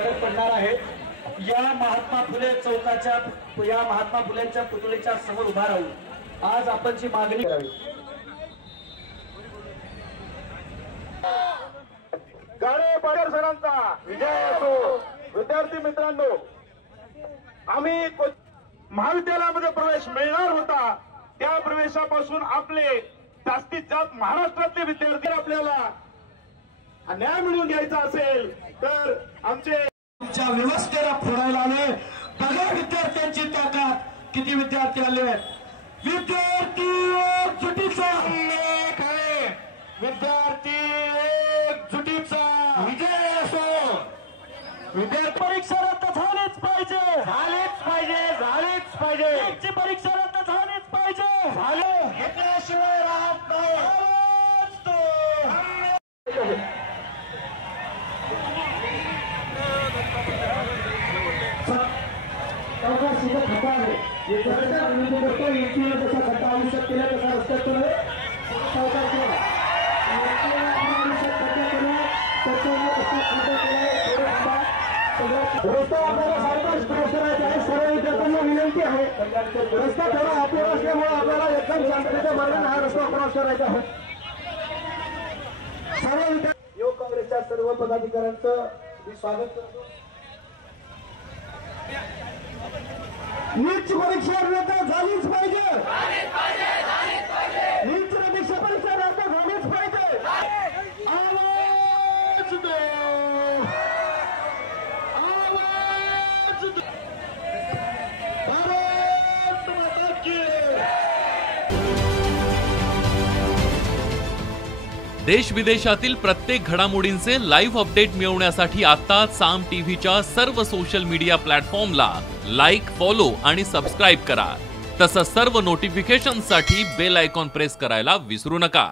फरक पडणार आहे। या महात्मा फुले चौकाच्या या महात्मा फुलेंच्या पुतळ्याच्या समोर उभा राहून आज आपण जी मागणी करावी। गाडे पाटील सरांचा विजय असो। विद्यार्थी मित्रांनो, आम्ही महाविद्यालयामध्ये प्रवेश मिळणार होता, त्या प्रवेशापासून आपले जास्तीत जास्त महाराष्ट्रातले विद्यार्थी आपल्याला न्याय मिळवून घ्यायचा असेल तर आमच्या व्यवस्थेला फोडायला आले। बघा विद्यार्थ्यांची ताकद, किती विद्यार्थी आले। विद्यार्थी एकजुटीचा आहे, विद्यार्थी एकजुटीचा विजय असो। विद्यार्थी परीक्षा रद्द झालीच पाहिजे, झालीच पाहिजे, झालीच पाहिजे। नीटची परीक्षा रद्द झालीच पाहिजे, झाले घेतल्याशिवाय राहत नाही। रस्ता आपल्याला सावकाश क्रॉस करायचा आहे। सर्व विद्यार्थ्यांना विनंती आहे, रस्ता थोडा अपील असल्यामुळे आपल्याला एकदम शांततेच्या मार्गाने हा रस्ता क्रॉस करायचा आहे। सर्व युवक काँग्रेसच्या सर्व पदाधिकाऱ्यांचं मी स्वागत करतो। नीटची परीक्षा रद्द झालीच पाहिजे, नीटची परीक्षा रद्द झालीच पाहिजे। आवाज दे, आवाज दे, भारत माता की। देश विदेशातील प्रत्येक घडामोडींचे लाईव्ह अपडेट मिळवण्यासाठी आता साम टीव्हीच्या सर्व सोशल मीडिया प्लॅटफॉर्मला लाईक, फॉलो आणि सबस्क्राईब करा। तसंच सर्व नोटिफिकेशनसाठी बेल आयकॉन प्रेस करायला विसरू नका।